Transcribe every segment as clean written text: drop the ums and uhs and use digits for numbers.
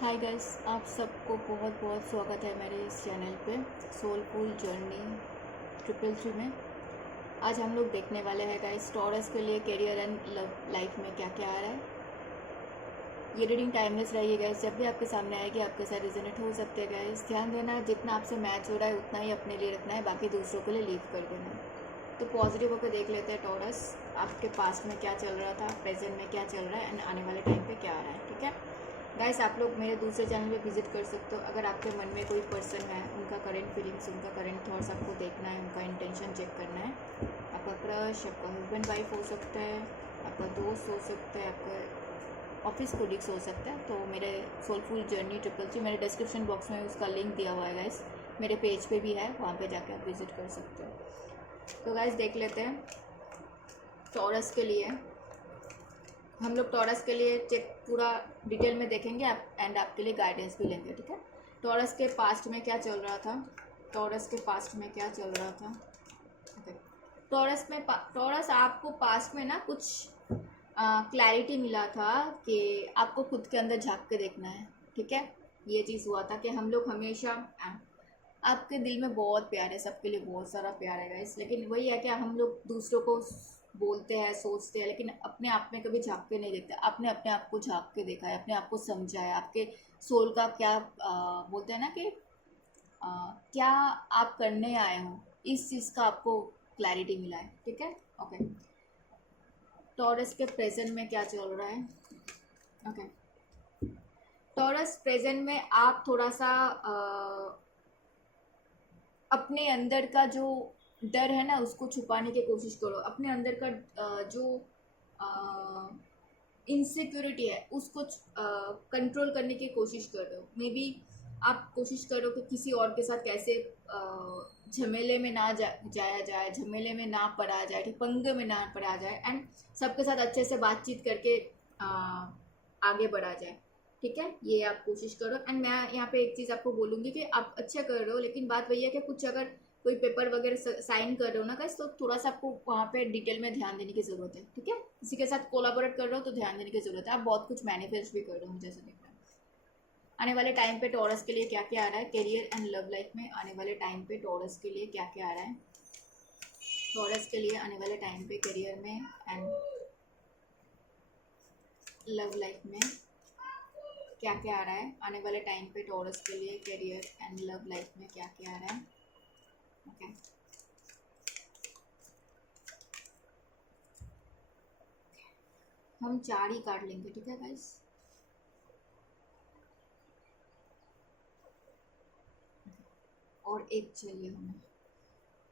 Hi guys, आप सबको बहुत बहुत स्वागत है मेरे इस चैनल पे सोलफुल जर्नी 333 में। आज हम लोग देखने वाले हैं गाइस टॉरस के लिए करियर एंड लव लाइफ में क्या क्या आ रहा है। ये रीडिंग टाइमलेस रही है गाइस, जब भी आपके सामने आएगी आपके साथ रिजोनेट हो सकते हैं गाइस। ध्यान देना, जितना आपसे मैच हो रहा है उतना ही अपने लिए रखना है, बाकी दूसरों के लिए लीव कर देना है। तो पॉजिटिव होकर देख लेते हैं टॉरस, आपके पास्ट में क्या चल रहा था, प्रेजेंट में क्या चल रहा है एंड आने वाले टाइम पे क्या आ रहा है। ठीक है गाइस, आप लोग मेरे दूसरे चैनल पे विजिट कर सकते हो। अगर आपके मन में कोई पर्सन है, उनका करंट फीलिंग्स, उनका करंट थॉट्स आपको देखना है, उनका इंटेंशन चेक करना है। आपका क्रश, आपका हस्बैंड वाइफ हो सकता है, आपका दोस्त हो सकता है, आपका ऑफिस कोलिग्स हो सकता है। तो मेरे सोलफुल जर्नी 333 मेरे डिस्क्रिप्शन बॉक्स में उसका लिंक दिया हुआ है गाइस, मेरे पेज पे भी है, वहाँ पे जाके आप विजिट कर सकते हो। तो गाइस देख लेते हैं टॉरस के लिए। हम लोग टॉरस के लिए चेक पूरा डिटेल में देखेंगे आप एंड आपके लिए गाइडेंस भी लेंगे। ठीक है, टॉरस के पास्ट में क्या चल रहा था, टॉरस के पास्ट में क्या चल रहा था। ओके, टॉरस आपको पास्ट में ना कुछ क्लैरिटी मिला था कि आपको खुद के अंदर झांक के देखना है। ठीक है, ये चीज़ हुआ था कि हम लोग हमेशा आपके दिल में बहुत प्यार है, सबके लिए बहुत सारा प्यार है गाइस, लेकिन वही है कि हम लोग दूसरों को बोलते हैं, सोचते हैं, लेकिन अपने आप में कभी झांक के नहीं देखते। आपने अपने आप को झांक के देखा है, अपने आप को समझा है, आपके सोल का क्या बोलते हैं ना कि क्या आप करने आए हो, इस चीज़ का आपको क्लैरिटी मिला है। ठीक है, ओके। टॉरस के प्रेजेंट में क्या चल रहा है। ओके, टॉरस प्रेजेंट में आप थोड़ा सा अपने अंदर का जो डर है ना उसको छुपाने की कोशिश करो। अपने अंदर का जो इनसिक्योरिटी है उसको कंट्रोल करने की कोशिश कर रहे हो। मे बी आप कोशिश करो कि किसी और के साथ कैसे झमेले में ना जाया जाए, झमेले में ना पड़ा जाए, ठीक, पंगे में ना पड़ा जाए एंड सबके साथ अच्छे से बातचीत करके आगे बढ़ा जाए। ठीक है, ये आप कोशिश करो। एंड मैं यहाँ पे एक चीज़ आपको बोलूँगी कि आप अच्छा कर रहे हो, लेकिन बात वही है कि कुछ अगर कोई पेपर वगैरह साइन कर रहे हो ना गाइस, तो थोड़ा सा आपको वहाँ पे डिटेल में ध्यान देने की ज़रूरत है। ठीक है, किसी के साथ कोलाबोरेट कर रहे हो तो ध्यान देने की ज़रूरत है। आप बहुत कुछ मैनिफेस्ट भी कर रहे हो, मुझे ऐसा दिख रहा है। आने वाले टाइम पे टॉरस के लिए क्या क्या आ रहा है करियर एंड लव लाइफ में। आने वाले टाइम पे टॉरस के लिए क्या क्या आ रहा है, टॉरस के लिए आने वाले टाइम पे करियर में एंड लव लाइफ में क्या क्या आ रहा है। आने वाले टाइम पे टॉरस के लिए करियर एंड लव लाइफ में क्या क्या आ रहा है। ओके, हम 4 ही कार्ड लेंगे। ठीक है गाइस, और एक चाहिए हमें।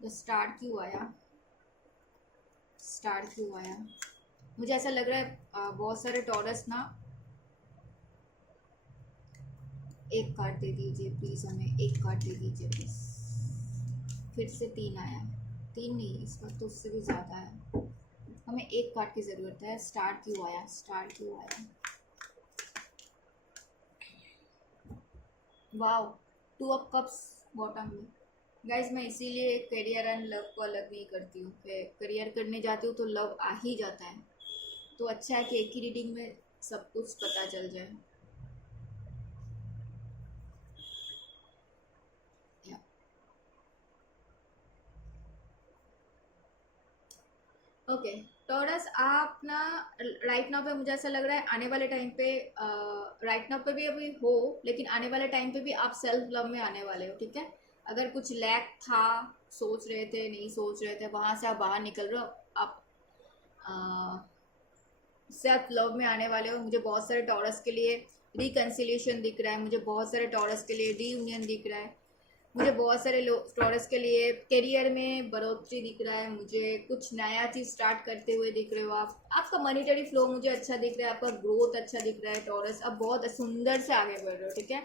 द स्टार क्यों आया, स्टार क्यों आया। मुझे ऐसा लग रहा है बहुत सारे टॉरस ना, एक कार्ड दे दीजिए प्लीज़, हमें एक कार्ड दे दीजिए प्लीज़। फिर से 3 आया, 3 नहीं इस वक्त तो उससे भी ज़्यादा है। हमें एक कार्ड की ज़रूरत है। स्टार क्यों आया, स्टार क्यों आया। वाओ, 2 ऑफ कप्स बॉटम में। गाइज मैं इसीलिए करियर एंड लव को अलग नहीं करती हूँ कि करियर करने जाती हूँ तो लव आ ही जाता है। तो अच्छा है कि एक ही रीडिंग में सब कुछ पता चल जाए। ओके, टॉरस आप ना राइट नाउ पे मुझे ऐसा लग रहा है आने वाले टाइम पे, राइट नाउ पे भी अभी हो, लेकिन आने वाले टाइम पे भी आप सेल्फ लव में आने वाले हो। ठीक है, अगर कुछ लैक था, सोच रहे थे, नहीं सोच रहे थे, वहाँ से आप बाहर निकल रहे हो। आप सेल्फ लव में आने वाले हो। मुझे बहुत सारे टॉरस के लिए रिकन्सिलिएशन दिख रहा है, मुझे बहुत सारे टॉरस के लिए रीयूनियन दिख रहा है, मुझे बहुत सारे टॉरस के लिए करियर में बढ़ोतरी दिख रहा है, मुझे कुछ नया चीज़ स्टार्ट करते हुए दिख रहे हो आप। आपका मॉनिटरी फ्लो मुझे अच्छा दिख रहा है, आपका ग्रोथ अच्छा दिख रहा है टॉरस, आप बहुत सुंदर से आगे बढ़ रहे हो। ठीक है,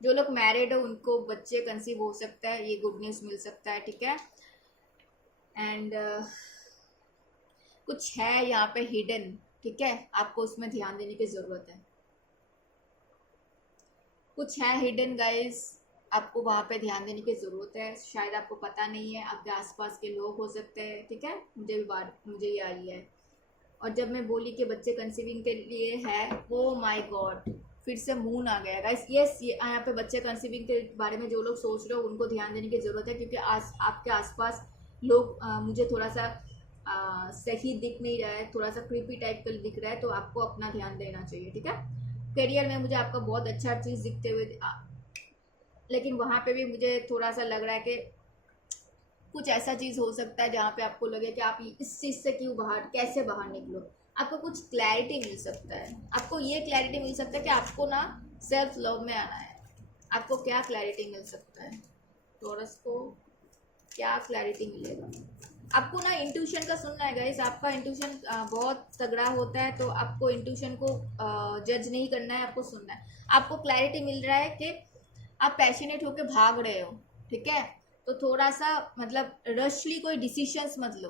जो लोग मैरिड हो उनको बच्चे कंसीव हो सकता है, ये गुड न्यूज़ मिल सकता है। ठीक है, एंड कुछ है यहाँ पे हिडन। ठीक है, आपको उसमें ध्यान देने की ज़रूरत है। कुछ है हिडन गाइस, आपको वहाँ पे ध्यान देने की ज़रूरत है। शायद आपको पता नहीं है, आपके आसपास के लोग हो सकते हैं। ठीक है, मुझे भी बात मुझे ये आई है। और जब मैं बोली कि बच्चे कंसीविंग के लिए है, ओ माय गॉड, फिर से मून आ गया गाइस। यस, ये यहाँ पे बच्चे कंसीविंग के बारे में जो लोग सोच रहे हो उनको ध्यान देने की ज़रूरत है, क्योंकि आपके आसपास लोग मुझे थोड़ा सा सही दिख नहीं रहा है, थोड़ा सा क्रीपी टाइप का दिख रहा है, तो आपको अपना ध्यान देना चाहिए, ठीक है। करियर में मुझे आपका बहुत अच्छा चीज़ दिखते हुए लेकिन वहाँ पे भी मुझे थोड़ा सा लग रहा है कि कुछ ऐसा चीज़ हो सकता है जहाँ पे आपको लगे कि आप इस चीज़ से कैसे बाहर निकलो। आपको कुछ क्लैरिटी मिल सकता है, आपको ये क्लैरिटी मिल सकता है कि आपको ना सेल्फ लव में आना है। आपको क्या क्लैरिटी मिल सकता है टॉरस को, क्या क्लैरिटी मिलेगा आपको ना? इंट्यूशन का सुनना है गाइस। आपका इंट्यूशन बहुत तगड़ा होता है, तो आपको इंट्यूशन को जज नहीं करना है, आपको सुनना है। आपको क्लैरिटी मिल रहा है कि आप पैशनेट होकर भाग रहे हो, ठीक है। तो थोड़ा सा मतलब रशली कोई डिसीशंस मत लो,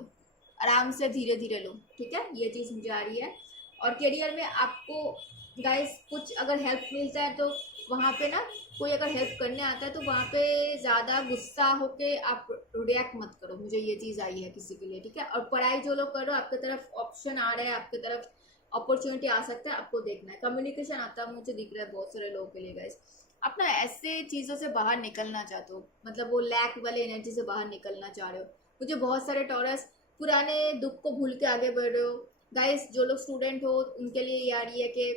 आराम से धीरे धीरे लो, ठीक है। ये चीज़ मुझे आ रही है। और करियर में आपको गाइस कुछ अगर हेल्प मिलता है तो वहाँ पे ना कोई अगर हेल्प करने आता है तो वहाँ पे ज़्यादा गुस्सा होके आप रिएक्ट मत करो। मुझे ये चीज़ आई है किसी के लिए, ठीक है। और पढ़ाई जो लोग कर रहे हो, आपकी तरफ ऑप्शन आ रहा है, आपकी तरफ अपॉर्चुनिटी आ सकता है, आपको देखना है। कम्युनिकेशन आता है मुझे दिख रहा है बहुत सारे लोगों के लिए गाइस। आप ना ऐसे चीज़ों से बाहर निकलना चाहते हो, मतलब वो लैक वाले एनर्जी से बाहर निकलना चाह रहे हो। मुझे बहुत सारे टॉरस पुराने दुख को भूल के आगे बढ़ रहे हो गाइस। जो लोग स्टूडेंट हो उनके लिए ये आ रही है कि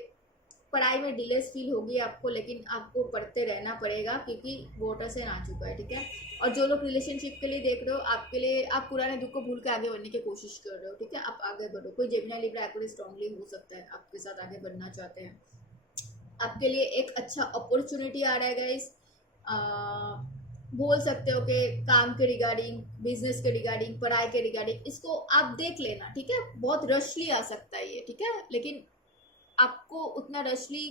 पढ़ाई में डिलेस फील होगी आपको, लेकिन आपको पढ़ते रहना पड़ेगा क्योंकि वोटर से आ चुका है, ठीक है। और जो लोग रिलेशनशिप के लिए देख रहे हो, आपके लिए आप पुराने दुख को भूल के आगे बढ़ने की कोशिश कर रहे हो, ठीक है। आप आगे बढ़ो। कोई जेमिनी लिब्रा एक्वेरियस स्ट्रांगली हो सकता है आपके साथ आगे बढ़ना चाहते हैं। आपके लिए एक अच्छा अपॉर्चुनिटी आ रहा है गाइस। बोल सकते हो कि काम के रिगार्डिंग, बिजनेस के रिगार्डिंग, पढ़ाई के रिगार्डिंग, इसको आप देख लेना, ठीक है। बहुत रशली आ सकता है ये, ठीक है, लेकिन आपको उतना रशली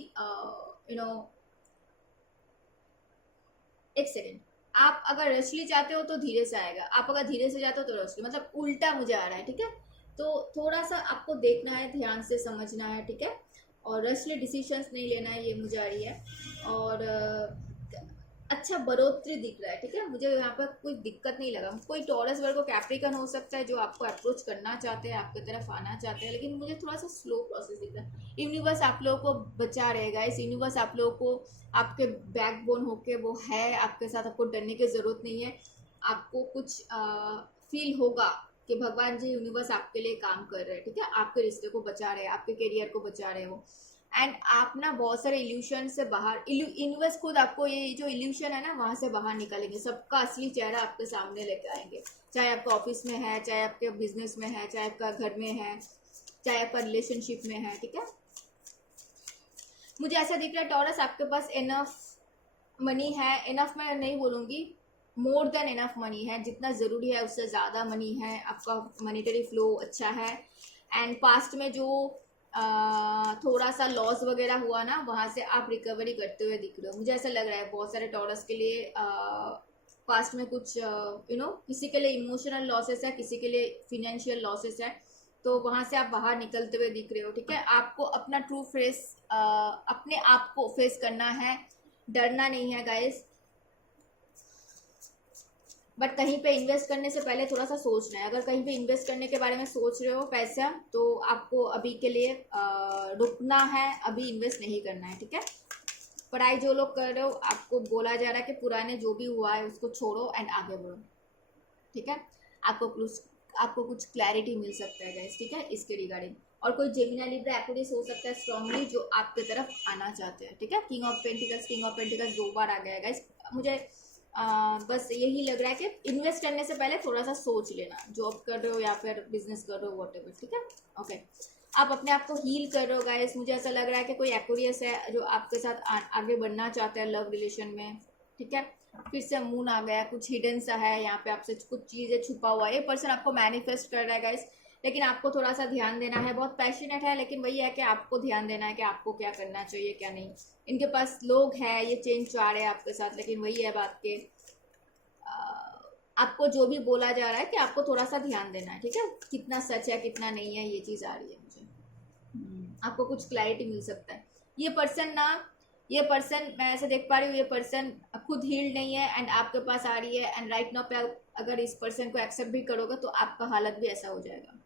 एक सेकेंड, आप अगर रशली चाहते हो तो धीरे से आएगा, आप अगर धीरे से जाते हो तो रशली, मतलब उल्टा मुझे आ रहा है, ठीक है। तो थोड़ा सा आपको देखना है, ध्यान से समझना है, ठीक है। और रशली डिसीशंस नहीं लेना है, ये मुझे आ रही है। और अच्छा बढ़ोतरी दिख रहा है, ठीक है। मुझे यहाँ पर कोई दिक्कत नहीं लगा। कोई टॉरस वर्ग कैप्रिकन हो सकता है जो आपको अप्रोच करना चाहते हैं, आपकी तरफ आना चाहते हैं, लेकिन मुझे थोड़ा सा स्लो प्रोसेस दिख रहा है। यूनिवर्स आप लोगों को बचा रहेगा। इस यूनिवर्स आप लोगों को आपके बैकबोन होके वो है आपके साथ, आपको डरने की ज़रूरत नहीं है। आपको कुछ फील होगा कि भगवान जी, यूनिवर्स आपके लिए काम कर रहे हैं, ठीक है। आपके रिश्ते को बचा रहे हैं, आपके करियर को बचा रहे हो। एंड आप ना बहुत सारे इल्यूशन से बाहर, यूनिवर्स खुद आपको ये जो इल्यूशन है ना वहाँ से बाहर निकालेंगे। सबका असली चेहरा आपके सामने लेके आएंगे, चाहे आपका ऑफिस में है, चाहे आपके बिजनेस में है, चाहे आपका घर में है, चाहे आपका रिलेशनशिप में है, ठीक है। मुझे ऐसा दिख रहा है टॉरस आपके पास इनफ मनी है। इनफ मैं नहीं बोलूँगी, मोर देन इनफ मनी है। जितना ज़रूरी है उससे ज़्यादा मनी है, आपका मनीटरी फ्लो अच्छा है। एंड पास्ट में जो थोड़ा सा लॉस वगैरह हुआ ना, वहाँ से आप रिकवरी करते हुए दिख रहे हो। मुझे ऐसा लग रहा है बहुत सारे टॉरस के लिए पास्ट में कुछ किसी के लिए इमोशनल लॉसेस है, किसी के लिए फिनेंशियल लॉसेस है, तो वहाँ से आप बाहर निकलते हुए दिख रहे हो, ठीक है। आपको अपना ट्रू फेस, अपने आप को फेस करना है, डरना नहीं है गाइस। बट कहीं पे इन्वेस्ट करने से पहले थोड़ा सा सोचना है। अगर कहीं पे इन्वेस्ट करने के बारे में सोच रहे हो पैसा, तो आपको अभी के लिए रुकना है, अभी इन्वेस्ट नहीं करना है, ठीक है। पढ़ाई जो लोग कर रहे हो, आपको बोला जा रहा है कि पुराने जो भी हुआ है उसको छोड़ो एंड आगे बढ़ो, ठीक है। आपको कुछ क्लैरिटी मिल सकता है गाइस, ठीक है, इसके रिगार्डिंग। और कोई जेमिनी लिब्रा एक्वेरियस हो सकता है स्ट्रांगली जो आपके तरफ आना चाहते हैं, ठीक है। किंग ऑफ पेंटिकल्स 2 बार आ गया है गाइस। मुझे बस यही लग रहा है कि इन्वेस्ट करने से पहले थोड़ा सा सोच लेना, जॉब कर रहे हो या फिर बिजनेस कर रहे हो, व्हाटएवर, ठीक है। ओके, आप अपने आप को हील कर रहे हो गाइस। मुझे ऐसा लग रहा है कि कोई एक्वेरियस है जो आपके साथ आगे बढ़ना चाहता है लव रिलेशन में, ठीक है। फिर से मून आ गया, कुछ हिडन सा है यहाँ पे, आपसे कुछ चीज़ें छुपा हुआ है। ये पर्सन आपको मैनिफेस्ट कर रहा है गाइस, लेकिन आपको थोड़ा सा ध्यान देना है। बहुत पैशनेट है, लेकिन वही है कि आपको ध्यान देना है कि आपको क्या करना चाहिए क्या नहीं। इनके पास लोग हैं, ये चेंज चाह रहे हैं आपके साथ, लेकिन वही है बात के आपको जो भी बोला जा रहा है कि आपको थोड़ा सा ध्यान देना है, ठीक है। कितना सच है कितना नहीं है, ये चीज़ आ रही है मुझे। आपको कुछ क्लैरिटी मिल सकता है। ये पर्सन मैं ऐसे देख पा रही हूँ, ये पर्सन खुद हील्ड नहीं है एंड आपके पास आ रही है। एंड राइट नाउ पे अगर इस पर्सन को एक्सेप्ट भी करोगे तो आपका हालत भी ऐसा हो जाएगा,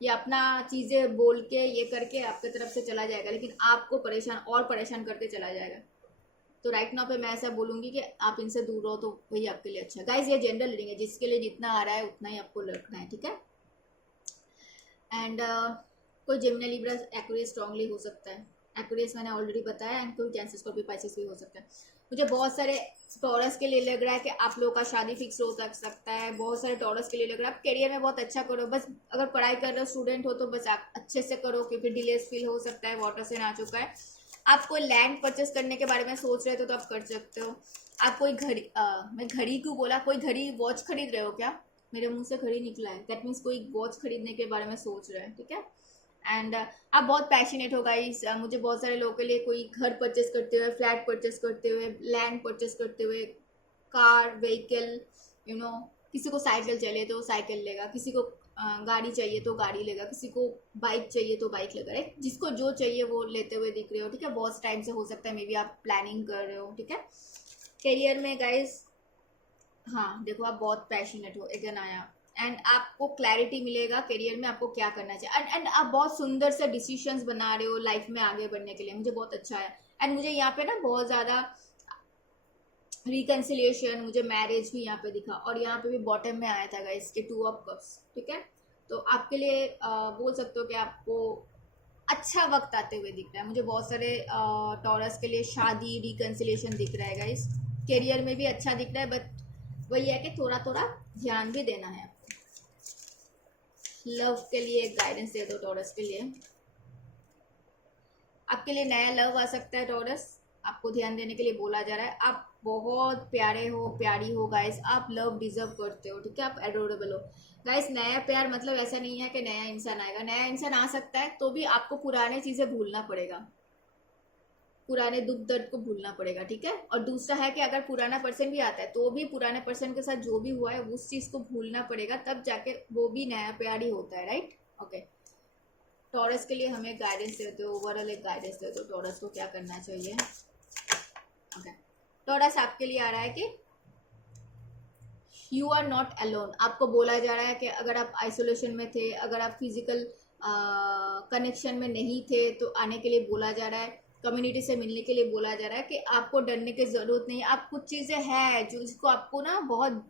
ये अपना चीज़ें बोल के ये करके आपके तरफ से चला जाएगा, लेकिन आपको परेशान और परेशान करते चला जाएगा। तो राइट नाउ पे मैं ऐसा बोलूँगी कि आप इनसे दूर रहो तो वही आपके लिए अच्छा है। गाइज ये जनरल रीडिंग है, जिसके लिए जितना आ रहा है उतना ही आपको रखना है, ठीक है। एंड कोई जेमिनी लिब्रा एक्वेरियस स्ट्रांगली हो सकता है, एक्वेरियस मैंने ऑलरेडी बताया, एंड कोई कैंसर स्कॉर्पियो पाइसेस भी हो सकता है। मुझे बहुत सारे टॉरस के लिए लग रहा है कि आप लोगों का शादी फिक्स हो सकता है। बहुत सारे टॉरस के लिए लग रहा है आप करियर में बहुत अच्छा करो, बस अगर पढ़ाई कर रहे हो स्टूडेंट हो तो बस आप अच्छे से करो, क्योंकि डिलेस फील हो सकता है, वाटर से आ चुका है। आप कोई लैंड परचेस करने के बारे में सोच रहे थे तो आप कर सकते हो। आप कोई घड़ी मैं घड़ी क्यों बोला, कोई घड़ी वॉच खरीद रहे हो क्या, मेरे मुंह से घड़ी निकला है, दैट मीन्स कोई वॉच खरीदने के बारे में सोच रहे हैं, ठीक है। एंड आप बहुत पैशनेट हो गाइस। मुझे बहुत सारे लोगों के लिए कोई घर परचेस करते हुए, फ्लैट परचेस करते हुए, लैंड परचेस करते हुए, कार व्हीकल, यू नो, किसी को साइकिल चाहिए तो साइकिल लेगा, किसी को गाड़ी चाहिए तो गाड़ी लेगा, किसी को बाइक चाहिए तो बाइक लेगा, राइट। जिसको जो चाहिए वो लेते हुए दिख रहे हो, ठीक है। बहुत टाइम से हो सकता है मे बी आप प्लानिंग कर रहे हो, ठीक है। करियर में गाइस, हाँ देखो आप बहुत पैशनेट हो, अगेन आया, एंड आपको क्लैरिटी मिलेगा करियर में आपको क्या करना चाहिए, एंड आप बहुत सुंदर से डिसीजंस बना रहे हो लाइफ में आगे बढ़ने के लिए, मुझे बहुत अच्छा है। एंड मुझे यहाँ पे ना बहुत ज़्यादा रिकन्सिलिएशन, मुझे मैरिज भी यहाँ पे दिखा, और यहाँ पे भी बॉटम में आया था गाइस के 2 ऑफ कप्स, ठीक है। तो आपके लिए बोल सकते हो कि आपको अच्छा वक्त आते हुए दिख रहा है। मुझे बहुत सारे टॉरस के लिए शादी रिकन्सिलिएशन दिख रहा है गाइस, करियर में भी अच्छा दिख रहा है, बट वही है कि थोड़ा थोड़ा ध्यान भी देना है आपको। लव के लिए एक गाइडेंस दे दो टॉरस के लिए। आपके लिए नया लव आ सकता है टॉरस, आपको ध्यान देने के लिए बोला जा रहा है। आप बहुत प्यारे हो, प्यारी हो गाइस, आप लव डिजर्व करते हो, ठीक है। आप एडोरेबल हो गाइस। नया प्यार मतलब ऐसा नहीं है कि नया इंसान आएगा, नया इंसान आ सकता है तो भी आपको पुरानी चीजें भूलना पड़ेगा, पुराने दुख दर्द को भूलना पड़ेगा, ठीक है। और दूसरा है कि अगर पुराना पर्सन भी आता है तो भी पुराने पर्सन के साथ जो भी हुआ है उस चीज को भूलना पड़ेगा, तब जाके वो भी नया प्यार ही होता है, राइट। ओके, टॉरस के लिए हमें गाइडेंस देते हो, ओवरऑल एक गाइडेंस देते हो टॉरस को क्या करना चाहिए। ओके, टॉरस आपके लिए आ रहा है कि यू आर नॉट अलोन। आपको बोला जा रहा है कि अगर आप आइसोलेशन में थे, अगर आप फिजिकल कनेक्शन में नहीं थे तो आने के लिए बोला जा रहा है, कम्युनिटी से मिलने के लिए बोला जा रहा है कि आपको डरने की ज़रूरत नहीं। आप कुछ चीज़ें हैं जो जिसको आपको ना बहुत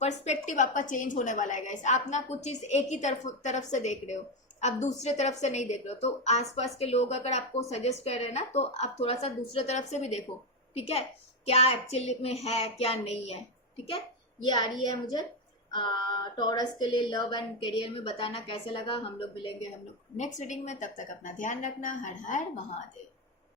पर्सपेक्टिव आपका चेंज होने वाला है गाइस। आप ना कुछ चीज़ एक ही तरफ से देख रहे हो, आप दूसरे तरफ से नहीं देख रहे हो। तो आसपास के लोग अगर आपको सजेस्ट कर रहे हैं ना, तो आप थोड़ा सा दूसरे तरफ से भी देखो, ठीक है, क्या एक्चुअली में है क्या नहीं है, ठीक है। ये आ रही है मुझे टॉरस के लिए लव एंड करियर में। बताना कैसे लगा, हम लोग मिलेंगे हम लोग नेक्स्ट रीडिंग में, तब तक अपना ध्यान रखना। हर हर महादेव।